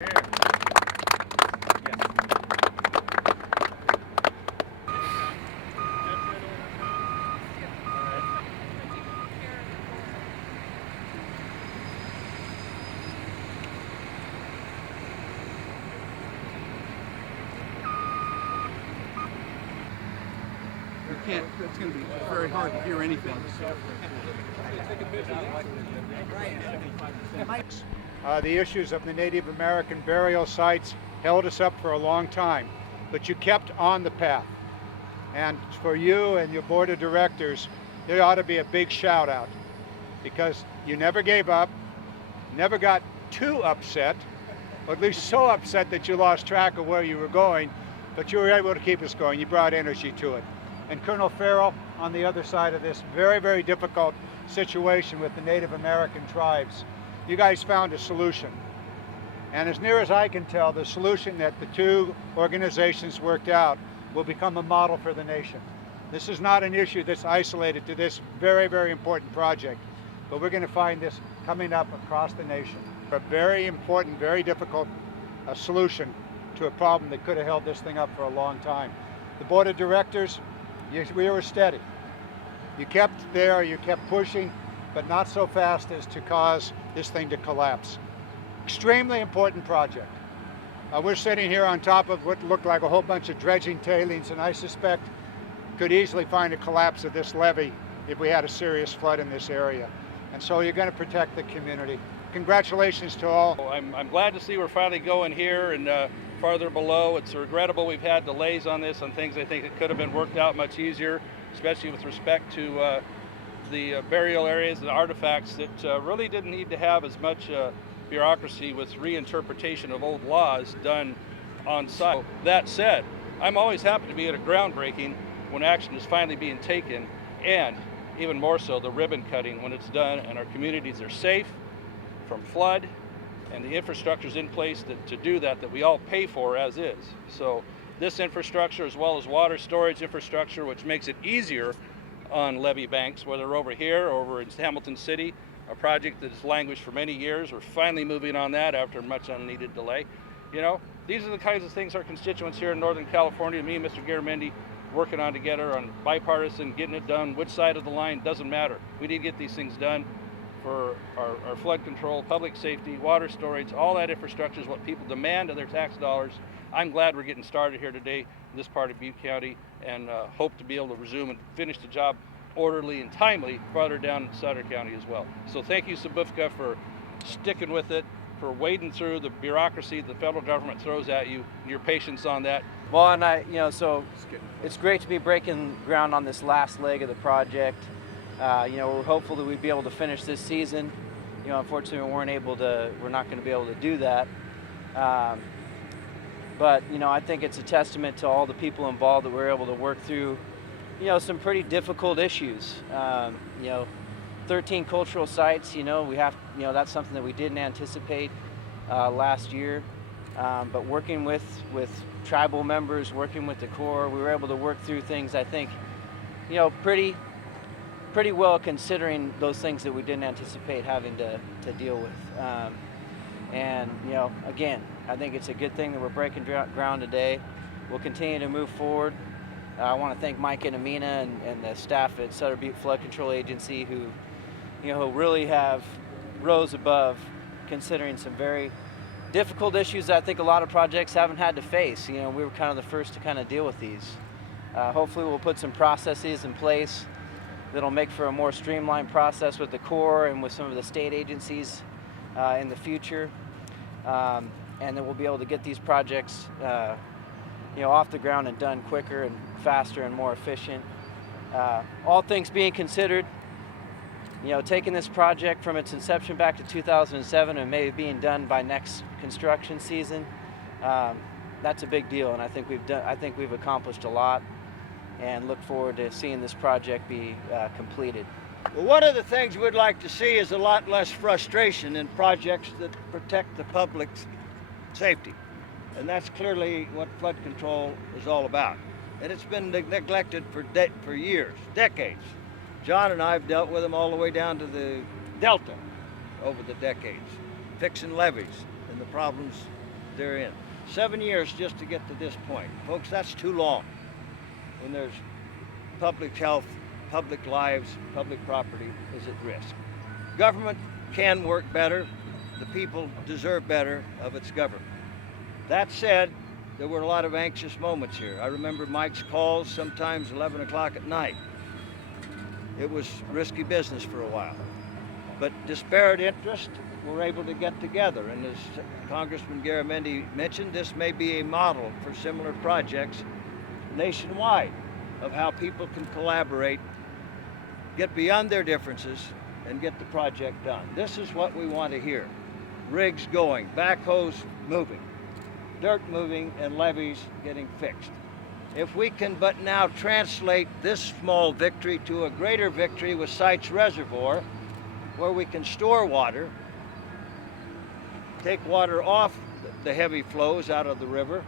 It's going to be very hard to hear anything. The issues of the Native American burial sites held us up for a long time, but you kept on the path. And for you and your board of directors, there ought to be a big shout out, because you never gave up, never got too upset, or at least so upset that you lost track of where you were going, but you were able to keep us going. You brought energy to it. And Colonel Farrell, on the other side of this very, very difficult situation with the Native American tribes, you guys found a solution. And as near as I can tell, the solution that the two organizations worked out will become a model for the nation. This is not an issue that's isolated to this very, very important project, but we're going to find this coming up across the nation. A very important, very difficult solution to a problem that could have held this thing up for a long time. The board of directors, we were steady. You kept there, you kept pushing, but not so fast as to cause this thing to collapse. Extremely important project. We're sitting here on top of what looked like a whole bunch of dredging tailings, and I suspect could easily find a collapse of this levee if we had a serious flood in this area. And so you're going to protect the community. Congratulations to all. I'm glad to see we're finally going here and farther below. It's regrettable we've had delays on this, on things I think that could have been worked out much easier, especially with respect to the burial areas and artifacts that really didn't need to have as much bureaucracy with reinterpretation of old laws done on site. That said, I'm always happy to be at a groundbreaking when action is finally being taken, and even more so the ribbon cutting when it's done and our communities are safe from flood and the infrastructure's in place to do that we all pay for as is. So this infrastructure, as well as water storage infrastructure, which makes it easier on levee banks, whether over here or over in Hamilton City, a project that has languished for many years. We're finally moving on that after much unneeded delay. You know, these are the kinds of things our constituents here in Northern California, me and Mr. Garamendi, working on together on bipartisan, getting it done, which side of the line, doesn't matter. We need to get these things done for our flood control, public safety, water storage. All that infrastructure is what people demand of their tax dollars. I'm glad we're getting started here today in this part of Butte County, and hope to be able to resume and finish the job orderly and timely farther down in Sutter County as well. So thank you, Sabufka, for sticking with it, for wading through the bureaucracy the federal government throws at you, and your patience on that. Well, and so it's great to be breaking ground on this last leg of the project. We're hopeful that we'd be able to finish this season. Unfortunately, we're not going to be able to do that. But I think it's a testament to all the people involved that we're able to work through, some pretty difficult issues. 13 cultural sites, that's something that we didn't anticipate last year. But working with tribal members, working with the Corps, we were able to work through things, I think, pretty well, considering those things that we didn't anticipate having to deal with. Again, I think it's a good thing that we're breaking ground today. We'll continue to move forward. I want to thank Mike and Amina and the staff at Sutter and Butte Flood Control Agency who really have rose above considering some very difficult issues that I think a lot of projects haven't had to face. We were kind of the first to kind of deal with these. Hopefully we'll put some processes in place that'll make for a more streamlined process with the Corps and with some of the state agencies in the future. And then we'll be able to get these projects off the ground and done quicker and faster and more efficient. All things being considered, taking this project from its inception back to 2007 and maybe being done by next construction season, that's a big deal, and I think we've accomplished a lot, and look forward to seeing this project be completed. Well, one of the things we'd like to see is a lot less frustration in projects that protect the public's safety, and that's clearly what flood control is all about. And it's been neglected for years, decades. John and I have dealt with them all the way down to the Delta over the decades, fixing levees and the problems they're in. 7 years just to get to this point. Folks, that's too long when there's public health, public lives, public property is at risk. Government can work better. The people deserve better of its government. That said, there were a lot of anxious moments here. I remember Mike's calls, sometimes 11 o'clock at night. It was risky business for a while. But disparate interests were able to get together. And as Congressman Garamendi mentioned, this may be a model for similar projects nationwide of how people can collaborate, get beyond their differences, and get the project done. This is what we want to hear. Rigs going, backhoes moving, dirt moving, and levees getting fixed. If we can but now translate this small victory to a greater victory with Sites Reservoir, where we can store water, take water off the heavy flows out of the river,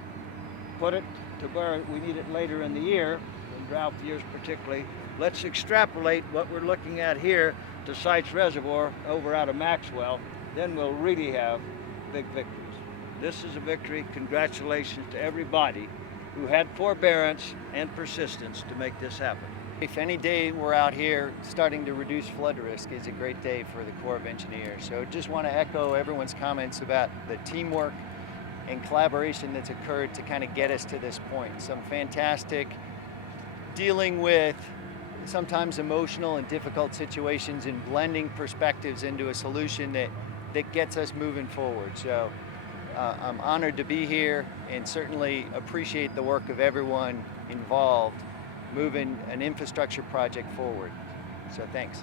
put it to where we need it later in the year, in drought years particularly. Let's extrapolate what we're looking at here to Sites Reservoir over out of Maxwell, then we'll really have big victories. This is a victory. Congratulations to everybody who had forbearance and persistence to make this happen. If any day we're out here starting to reduce flood risk is a great day for the Corps of Engineers. So just want to echo everyone's comments about the teamwork and collaboration that's occurred to kind of get us to this point. Some fantastic dealing with sometimes emotional and difficult situations and blending perspectives into a solution that gets us moving forward. So I'm honored to be here and certainly appreciate the work of everyone involved moving an infrastructure project forward. So thanks.